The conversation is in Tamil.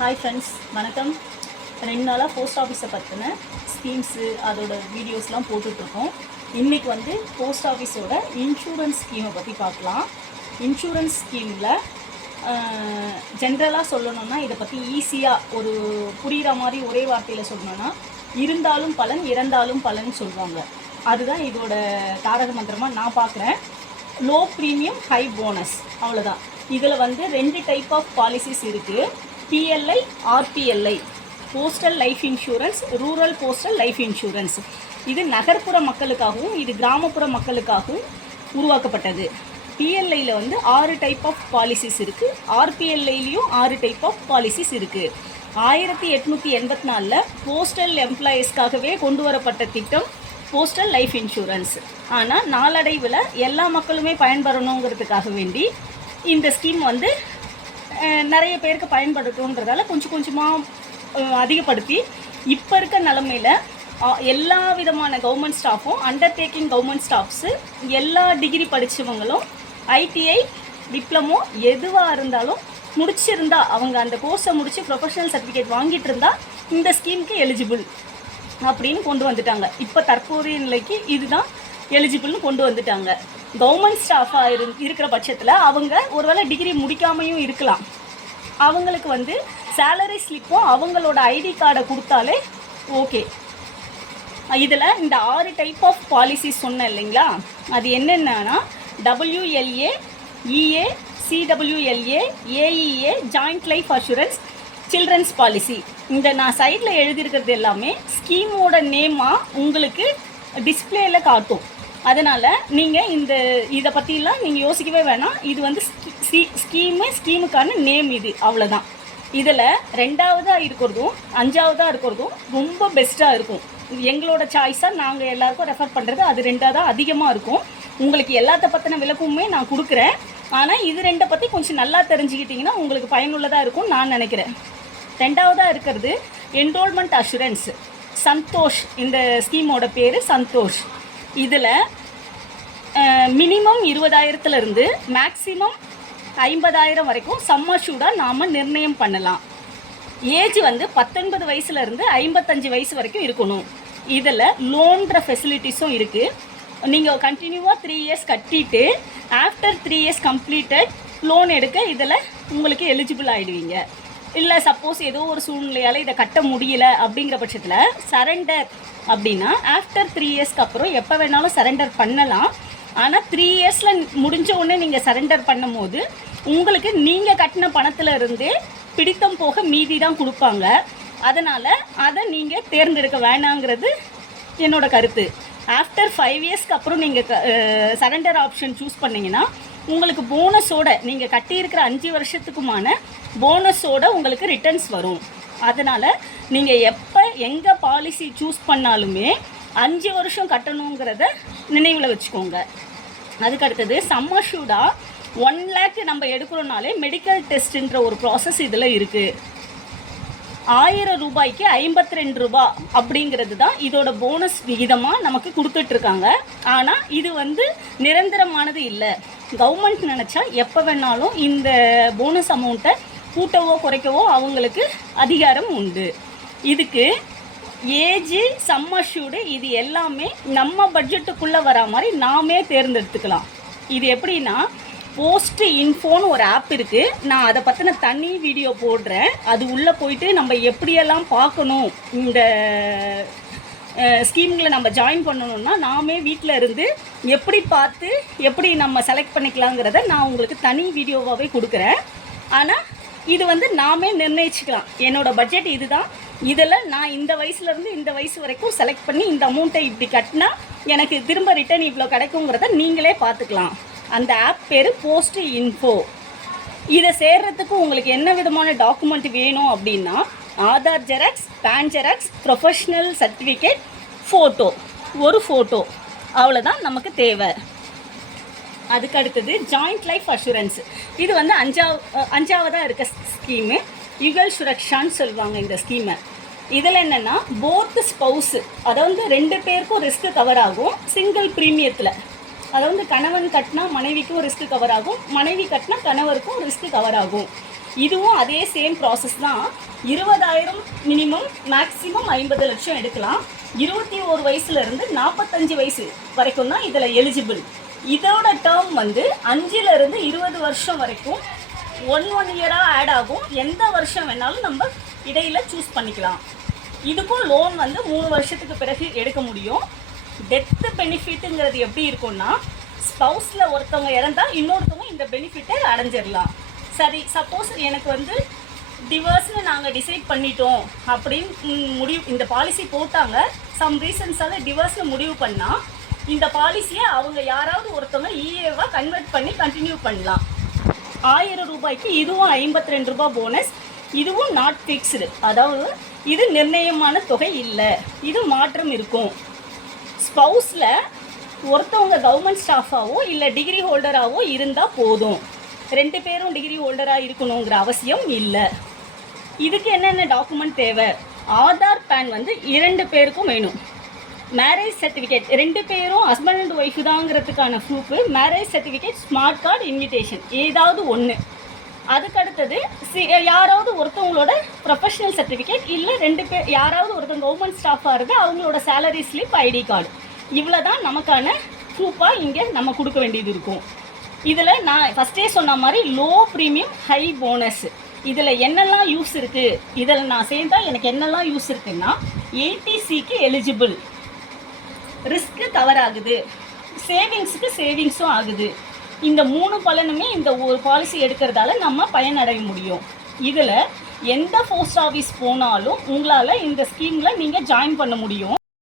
ஹாய் ஃப்ரெண்ட்ஸ் வணக்கம். ரெண்டு நாளாக போஸ்ட் ஆஃபீஸை பற்றின ஸ்கீம்ஸு அதோட வீடியோஸ்லாம் போட்டுட்ருக்கோம். இன்றைக்கி வந்து போஸ்ட் ஆஃபீஸோட இன்சூரன்ஸ் ஸ்கீமை பற்றி பார்க்கலாம். இன்சூரன்ஸ் ஸ்கீமில் ஜென்ரலாக சொல்லணும்னா இதை பற்றி ஈஸியாக ஒரு புரிகிற மாதிரி ஒரே வார்த்தையில் சொல்லணும்னா இருந்தாலும் பலன் இறந்தாலும் பலன் சொல்லுவாங்க அதுதான் இதோட தாரக மந்திரமாக நான் பார்க்குறேன். லோ ப்ரீமியம் ஹை போனஸ் அவ்வளோதான் இதில் வந்து ரெண்டு டைப் ஆஃப் பாலிசிஸ் இருக்குது PLI RPLI postal life insurance rural postal life insurance இது நகர்ப்புற மக்களுக்காகவும் இது கிராமப்புற மக்களுக்காகவும் உருவாக்கப்பட்டது. பிஎல்ஐயில் வந்து ஆறு டைப் ஆஃப் பாலிசிஸ் இருக்குது ஆர்பிஎல்ஐலையும் ஆறு டைப் ஆஃப் பாலிசிஸ் இருக்குது ஆயிரத்தி எட்நூற்றி எண்பத்தி நாலில் போஸ்டல் எம்ப்ளாயீஸ்க்காகவே கொண்டு வரப்பட்ட திட்டம் போஸ்டல் லைஃப் இன்சூரன்ஸ் ஆனால் நாளடைவில் எல்லா மக்களுமே பயன்பெறணுங்கிறதுக்காக வேண்டி இந்த ஸ்கீம் வந்து நிறைய பேருக்கு பயன்படுத்தணுன்றதால கொஞ்சம் கொஞ்சமாக அதிகப்படுத்தி இப்போ இருக்க நிலமையில எல்லா விதமான கவர்மெண்ட் ஸ்டாஃபும் அண்டர்டேக்கிங் கவர்மெண்ட் ஸ்டாஃப்ஸு எல்லா டிகிரி படித்தவங்களும் ஐடிஐ டிப்ளமோ எதுவாக இருந்தாலும் முடிச்சிருந்தா அவங்க அந்த கோர்ஸை முடித்து ப்ரொஃபஷனல் சர்டிஃபிகேட் வாங்கிட்டு இருந்தா இந்த ஸ்கீமுக்கு எலிஜிபிள் அப்படின்னு கொண்டு வந்துட்டாங்க. இப்போ தற்போதைய நிலைக்கு இதுதான் எலிஜிபிள்னு கொண்டு வந்துட்டாங்க. கவர்மெண்ட் ஸ்டாஃபாக இரு இருக்கிற பட்சத்தில் அவங்க ஒருவேளை டிகிரி முடிக்காமையும் இருக்கலாம். அவங்களுக்கு வந்து சேலரி ஸ்லிப்பும் அவங்களோட ஐடி கார்டை கொடுத்தாலே ஓகே இதில் இந்த ஆறு டைப் ஆஃப் பாலிசி சொன்னேன் இல்லைங்களா? அது என்னென்னா WLA EA CWLA AEA joint life assurance children's policy இந்த நான் சைடில் எழுதியிருக்கிறது எல்லாமே ஸ்கீமோட நேமாக உங்களுக்கு டிஸ்பிளேயில் காட்டும். அதனால் நீங்கள் இந்த இதை பற்றிலாம் நீங்கள் யோசிக்கவே வேணாம். இது வந்து ஸ்கீமு ஸ்கீமுக்கான நேம் இது. அவ்வளோதான் இதில் ரெண்டாவதாக இருக்கிறதும் அஞ்சாவதாக இருக்கிறதும் ரொம்ப பெஸ்ட்டாக இருக்கும். எங்களோட சாய்ஸாக நாங்கள் எல்லாருக்கும் ரெஃபர் பண்ணுறது அது ரெண்டாவதாக அதிகமாக இருக்கும். உங்களுக்கு எல்லாத்த பற்றின விளக்கமுமே நான் கொடுக்குறேன். ஆனால் இது ரெண்டை பற்றி கொஞ்சம் நல்லா தெரிஞ்சுக்கிட்டிங்கன்னா உங்களுக்கு பயனுள்ளதாக இருக்கும் நான் நினைக்கிறேன். ரெண்டாவதாக இருக்கிறது என்ரோல்மெண்ட் அஷூரன்ஸ் சந்தோஷ் இந்த ஸ்கீமோட பேர் சந்தோஷ். இதில் மினிமம் இருபதாயிரத்துலேருந்து மேக்ஸிமம் ஐம்பதாயிரம் வரைக்கும் சம்மஷூடாக நாம் நிர்ணயம் பண்ணலாம். ஏஜ் வந்து பத்தொன்பது வயசுலேருந்து ஐம்பத்தஞ்சு வயசு வரைக்கும் இருக்கணும். இதில் லோன்ற ஃபெசிலிட்டிஸும் இருக்குது நீங்கள் கண்டினியூவாக த்ரீ இயர்ஸ் கட்டிட்டு after three years completed loan எடுக்க இதில் உங்களுக்கு எலிஜிபிள் ஆகிடுவீங்க இல்லை சப்போஸ் ஏதோ ஒரு சூழ்நிலையால் இதை கட்ட முடியல அப்படிங்கிற பட்சத்தில் சரண்டர் அப்படின்னா ஆஃப்டர் த்ரீ இயர்ஸ்க்கு அப்புறம் எப்போ வேணாலும் சரண்டர் பண்ணலாம். ஆனால் த்ரீ இயர்ஸில் முடிஞ்ச உடனே நீங்கள் சரண்டர் பண்ணும்போது உங்களுக்கு நீங்கள் கட்டின பணத்தில் இருந்தே பிடித்தம் போக மீதி தான் கொடுப்பாங்க. அதனால் அதை நீங்கள் தேர்ந்தெடுக்க வேணாங்கிறது என்னோட கருத்து. ஆஃப்டர் ஃபைவ் இயர்ஸ்க்கு அப்புறம் நீங்கள் சரண்டர் ஆப்ஷன் சூஸ் பண்ணீங்கன்னா உங்களுக்கு போனஸோட நீங்கள் கட்டியிருக்கிற அஞ்சு வருஷத்துக்குமான போனஸோட உங்களுக்கு ரிட்டர்ன்ஸ் வரும். அதனால் நீங்கள் எப்போ எங்கே பாலிசி சூஸ் பண்ணாலுமே அஞ்சு வருஷம் கட்டணுங்கிறத நினைவில் வச்சுக்கோங்க. அதுக்கு அடுத்தது சம்மர்ஷூடா ஒன் லேக் நம்ம எடுக்கிறோனாலே மெடிக்கல் டெஸ்ட்ன்ற ஒரு ப்ராசஸ் இதில் இருக்குது ஆயிரம் ரூபாய்க்கு ஐம்பத்தி ரெண்டு ரூபா அப்படிங்கிறது தான் இதோட போனஸ் விகிதமாக நமக்கு கொடுத்துட்ருக்காங்க ஆனால் இது வந்து நிரந்தரமானது இல்லை. கவர்மெண்ட் நினச்சா எப்போ வேணாலும் இந்த போனஸ் அமௌண்ட்டை கூட்டவோ குறைக்கவோ அவங்களுக்கு அதிகாரம் உண்டு. இதுக்கு ஏஜ் சம்மர்ஷூடு இது எல்லாமே நம்ம பட்ஜெட்டுக்குள்ளே வரா மாதிரி நாமே தேர்ந்தெடுத்துக்கலாம். இது எப்படின்னா போஸ்ட் இன்ஃபோன்னு ஒரு ஆப் இருக்குது நான் அதை பற்றின தனி வீடியோ போடுறேன். அது உள்ளே போயிட்டு நம்ம எப்படியெல்லாம் பார்க்கணும்? இந்த ஸ்கீம்களை நம்ம ஜாயின் பண்ணணும்னா நாமே வீட்டில் இருந்து எப்படி பார்த்து எப்படி நம்ம செலக்ட் பண்ணிக்கலாங்கிறத நான் உங்களுக்கு தனி வீடியோவாகவே கொடுக்குறேன். ஆனால் இது வந்து நாமே நிர்ணயிச்சுக்கலாம். என்னோட பட்ஜெட் இதுதான். இதில் நான் இந்த வயசுலேருந்து இந்த வயசு வரைக்கும் செலக்ட் பண்ணி இந்த அமௌண்ட்டை இப்படி கட்டினா எனக்கு திரும்ப ரிட்டர்ன் இவ்வளோ கிடைக்குங்கிறத நீங்களே பார்த்துக்கலாம். அந்த ஆப் பேர் போஸ்ட் இன்ஃபோ இதை சேர்றதுக்கு உங்களுக்கு என்ன விதமான டாக்குமெண்ட் வேணும் அப்படின்னா Aadhaar xerox PAN xerox professional certificate photo ஒரு ஃபோட்டோ அவ்வளோதான் நமக்கு தேவை. அதுக்கு அடுத்தது ஜாயிண்ட் லைஃப் அஷூரன்ஸ் இது வந்து அஞ்சாவ அஞ்சாவதாக இருக்க ஸ்கீமு யுகல் சுரக்ஷான்னு சொல்லுவாங்க இந்த ஸ்கீமை இதில் என்னென்னா போத் ஸ்பௌஸு அதாவது ரெண்டு பேருக்கும் ரிஸ்க் கவர் ஆகும் சிங்கிள் ப்ரீமியத்தில் அதாவது கணவன் கட்டினா மனைவிக்கும் ரிஸ்க் கவர் ஆகும் மனைவி கட்டினா கணவருக்கும் ரிஸ்க் கவர் ஆகும். இதுவும் அதே சேம் ப்ராசஸ் தான். இருபதாயிரம் மினிமம் மேக்ஸிமம் ஐம்பது லட்சம் எடுக்கலாம். இருபத்தி ஒரு வயசுலேருந்து நாற்பத்தஞ்சு வயசு வரைக்கும் தான் இதில் எலிஜிபிள் இதோட டேர்ம் வந்து அஞ்சிலிருந்து இருபது வருஷம் வரைக்கும் ஒன் ஒன் இயராக ஆட் ஆகும். எந்த வருஷம் வேணாலும் நம்ம இடையில் சூஸ் பண்ணிக்கலாம். இதுக்கும் லோன் வந்து மூணு வருஷத்துக்கு பிறகு எடுக்க முடியும். டெத்து பெனிஃபிட்டுங்கிறது எப்படி இருக்கும்னா ஸ்பவுஸில் ஒருத்தவங்க இறந்தால் இன்னொருத்தவங்க இந்த பெனிஃபிட்டை அடைஞ்சிடலாம். சரி சப்போஸ் எனக்கு வந்து டிவர்ஸ்னு நாங்கள் டிசைட் பண்ணிட்டோம் அப்படின்னு முடிவு இந்த பாலிசி போட்டாங்க. சம் ரீசன்ஸால் டிவர்ஸ்னு முடிவு பண்ணால் இந்த பாலிசியை அவங்க யாராவது ஒருத்தவங்க இஏவா கன்வெர்ட் பண்ணி கண்டினியூ பண்ணலாம். ஆயிரம் ரூபாய்க்கு இதுவும் ஐம்பத்தி ரெண்டு ரூபாய் போனஸ் இதுவும் நாட் ஃபிக்ஸ்டு அதாவது இது நிர்ணயமான தொகை இல்லை. இது மாற்றம் இருக்கும். ஸ்பவுஸில் ஒருத்தவங்க கவர்மெண்ட் ஸ்டாஃபாவோ இல்லை டிகிரி ஹோல்டராகவோ இருந்தால் போதும். ரெண்டு பேரும் டிகிரி ஹோல்டராக இருக்கணுங்கிற அவசியம் இல்லை. இதுக்கு என்னென்ன டாக்குமெண்ட் தேவை? ஆதார் பேன் வந்து இரண்டு பேருக்கும் வேணும். மேரேஜ் சர்டிஃபிகேட் ரெண்டு பேரும் husband and wife தாங்கிறதுக்கான proof marriage certificate smart card invitation ஏதாவது ஒன்று அதுக்கடுத்தது சி யாராவது ஒருத்தவங்களோட ப்ரொஃபஷனல் சர்டிஃபிகேட் இல்லை ரெண்டு பேர் யாராவது ஒருத்தவங்க கவர்மெண்ட் ஸ்டாஃபாக இருந்து அவங்களோட சேலரி ஸ்லிப் ஐடி கார்டு இவ்வளோ தான் நமக்கான ப்ரூஃபாக இங்கே நம்ம கொடுக்க வேண்டியது இருக்கும். இதில் நான் ஃபஸ்ட்டே சொன்ன மாதிரி லோ ப்ரீமியம் ஹை போனஸ் இதில் என்னெல்லாம் யூஸ் இருக்குது இதில் நான் சேர்ந்தால் எனக்கு என்னெல்லாம் யூஸ் இருக்குன்னா ஏடிசிக்கு எலிஜிபிள் ரிஸ்க்கு கவர் ஆகுது சேவிங்ஸுக்கு சேவிங்ஸும் ஆகுது. இந்த மூணு பலனுமே இந்த ஒரு பாலிசி எடுக்கிறதால நம்ம பயனடைய முடியும். இதில் எந்த போஸ்ட் ஆஃபீஸ் போனாலும் உங்களால் இந்த ஸ்கீமில் நீங்கள் ஜாயின் பண்ண முடியும்.